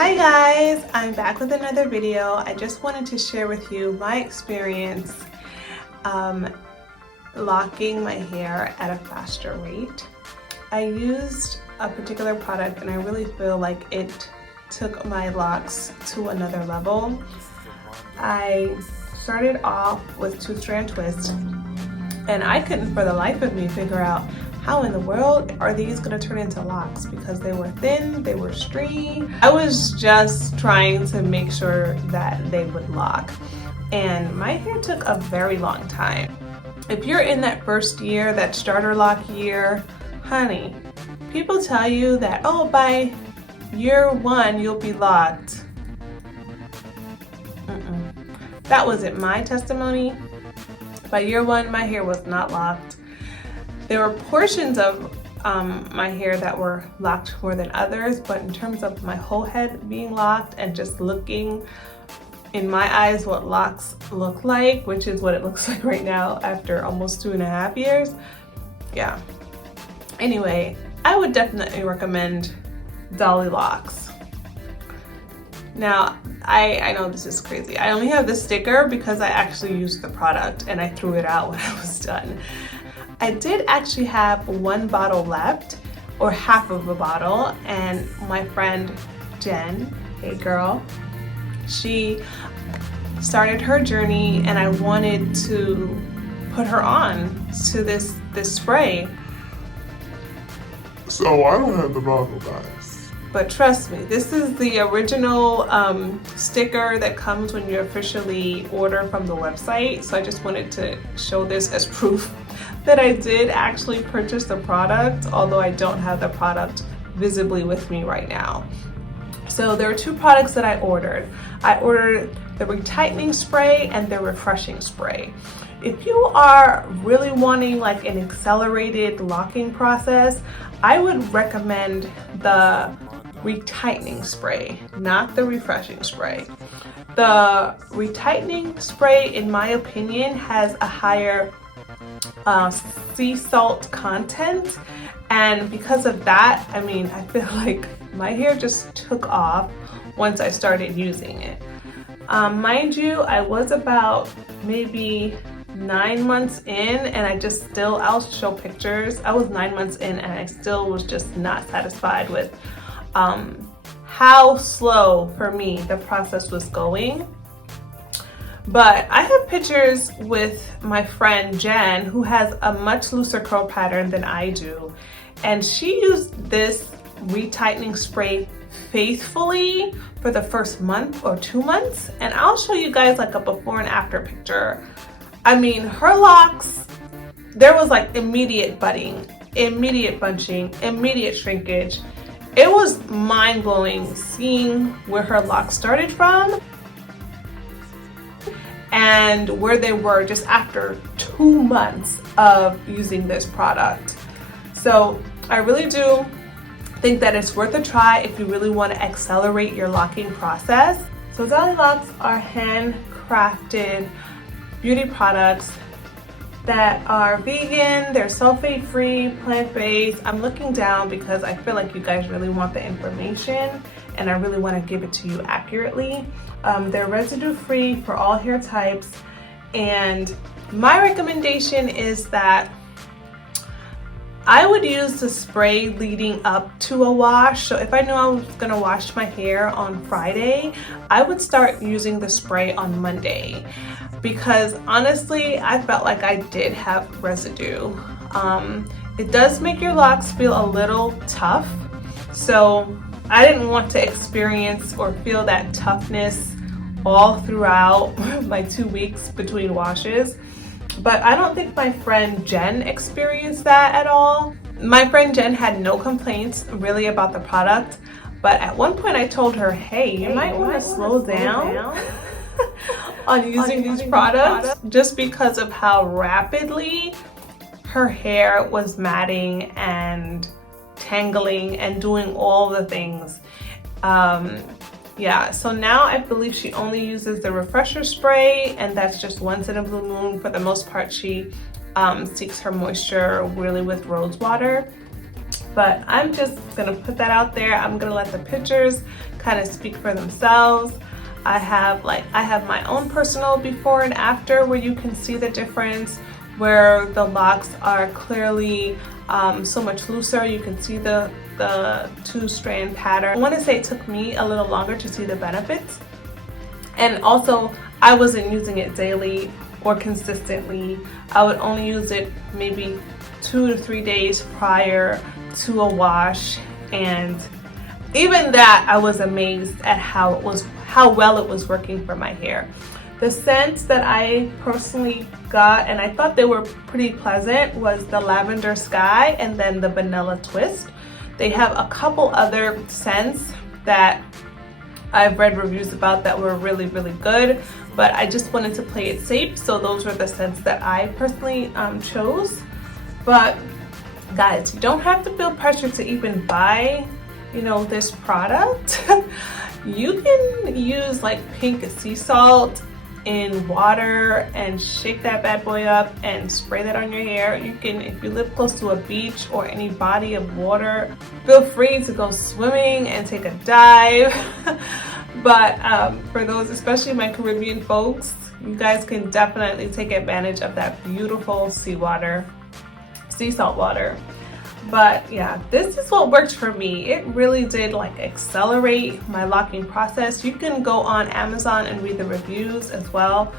Hi guys, I'm back with another video. I just wanted to share with you my experience locking my hair at a faster rate. I used a particular product and I really feel like it took my locks to another level. I started off with 2-strand twists and I couldn't for the life of me figure out how in the world are these gonna turn into locks, because they were thin, they were stringy. I was just trying to make sure that they would lock, and my hair took a very long time. If you're in that first year, that starter lock year, honey, people tell you that, oh, by year 1 you'll be locked. That wasn't my testimony. By year 1, my hair was not locked. There were portions of my hair that were locked more than others, but in terms of my whole head being locked and just looking in my eyes what locks look like, which is what it looks like right now after almost 2.5 years, yeah. Anyway, I would definitely recommend Dollylocks. Now, I know this is crazy. I only have the sticker because I actually used the product and I threw it out when I was done. I did actually have 1 bottle left, or half of a bottle, and my friend Jen, hey girl, she started her journey and I wanted to put her on to this spray. So I don't have the bottle, guys. But trust me, this is the original sticker that comes when you officially order from the website. So I just wanted to show this as proof that I did actually purchase the product, although I don't have the product visibly with me right now. So there are 2 products that I ordered. I ordered the retightening spray and the refreshing spray. If you are really wanting like an accelerated locking process, I would recommend the retightening spray, not the refreshing spray. The retightening spray, in my opinion, has a higher sea salt content, and because of that, I mean, I feel like my hair just took off once I started using it. Mind you, I was about maybe 9 months in and I'll show pictures. I was 9 months in and I still was just not satisfied with how slow for me the process was going. But I have pictures with my friend Jen, who has a much looser curl pattern than I do, and she used this retightening spray faithfully for the first month or 2 months, and I'll show you guys like a before and after picture. I mean, her locks, there was like immediate budding, immediate bunching, immediate shrinkage. It was mind-blowing seeing where her locks started from and where they were just after 2 months of using this product. So I really do think that it's worth a try if you really want to accelerate your locking process. So Dollylocks are handcrafted beauty products that are vegan, they're sulfate-free, plant-based. I'm looking down because I feel like you guys really want the information and I really want to give it to you accurately. They're residue-free for all hair types, and my recommendation is that I would use the spray leading up to a wash. So if I knew I was gonna wash my hair on Friday, I would start using the spray on Monday, because honestly, I felt like I did have residue. It does make your locks feel a little tough, so I didn't want to experience or feel that toughness all throughout my 2 weeks between washes. But I don't think my friend Jen experienced that at all. My friend Jen had no complaints really about the product, but at one point I told her, hey, you might want to slow down on using these products, just because of how rapidly her hair was matting and tangling and doing all the things. Yeah, so now I believe she only uses the refresher spray, and that's just once in a blue moon. For the most part, she seeks her moisture really with rose water. But I'm just gonna put that out there. I'm gonna let the pictures kind of speak for themselves. I have my own personal before and after where you can see the difference, where the locks are clearly so much looser. You can see the 2-strand pattern. I want to say it took me a little longer to see the benefits, and also I wasn't using it daily or consistently. I would only use it maybe 2 to 3 days prior to a wash, and even that I was amazed at how well it was working for my hair. The scents that I personally got, and I thought they were pretty pleasant, was the Lavender Sky and then the Vanilla Twist. They have a couple other scents that I've read reviews about that were really, really good, but I just wanted to play it safe, so those were the scents that I personally chose. But guys, you don't have to feel pressure to even buy, you know, this product. You can use like pink sea salt in water and shake that bad boy up and spray that on your hair. You can, if you live close to a beach or any body of water, feel free to go swimming and take a dive. But for those, especially my Caribbean folks, you guys can definitely take advantage of that beautiful sea salt water. But yeah, this is what worked for me. It really did like accelerate my locking process. You can go on Amazon and read the reviews as well.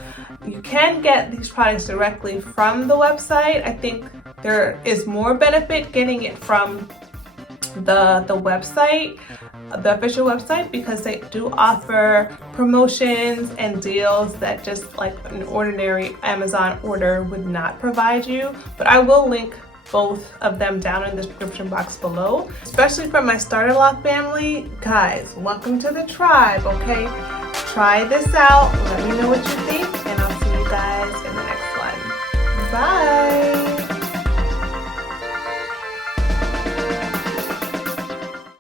You can get these products directly from the website. I think there is more benefit getting it from the website, the official website, because they do offer promotions and deals that just like an ordinary Amazon order would not provide you. But I will link both of them down in the description box below. Especially for my starter lock family, guys, welcome to the tribe, okay? Try this out, let me know what you think, and I'll see you guys in the next one. Bye!